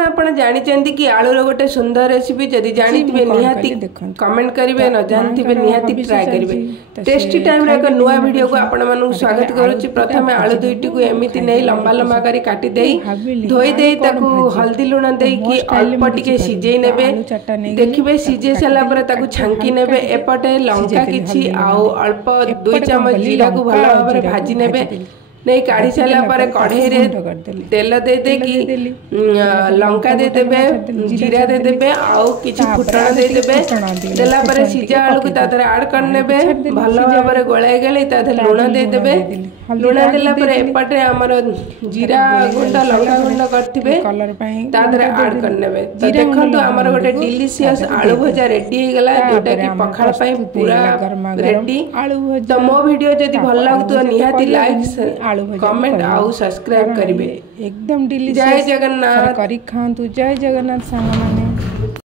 आपण जानी कि आलूर गोटे सुंदर रेसिपी जदि जानी निहाती कमेंट करेंगे न जानी निहाती ट्राए करेंगे। टेस्टी टाइम एक नुआ वीडियो को आपण मानू स्वागत करुच्ची। प्रथम आलू दुईटी को एमती नहीं लंबा लंबा करी काटी देई धोई देई ताकू हल्दी लुण देकी अल्प टिके सिझेई नेबे। देखिबे सिझे सारा पर ताकू छांकी नेबे। एपटे लंका किछि आउ अल्प 2 चम्मच जीरा को भल भाबरे भाजी नेबे। नहीं काढ़ी सारा पर कढ़ई रे तेल दे देकी लंका दे देबे जीरा दे देबे आउ किछि फुटण दे देबे। देला पर सिझा आलू को तादरे ऐड कर नेबे भल भाबरे गोळाई गेले तादरे लुण दे देबे। लुण देला पर एपटे हमर जीरा गुंड लंका गुंड करथिबे तादरे ऐड कर नेबे। तो देखंतु हमर गोटे डिलीशियस आलू भजा रेडी हे गेला जोटा कि पखाळ पई पूरा रेडी। तो मो वीडियो जदि भल लागतो निहाती लाइक कमेंट आउ सब्सक्राइब करिवे। एकदम डिलीशियस जय जगन्नाथ करी खांतु। जय जगन्नाथ सांग माने।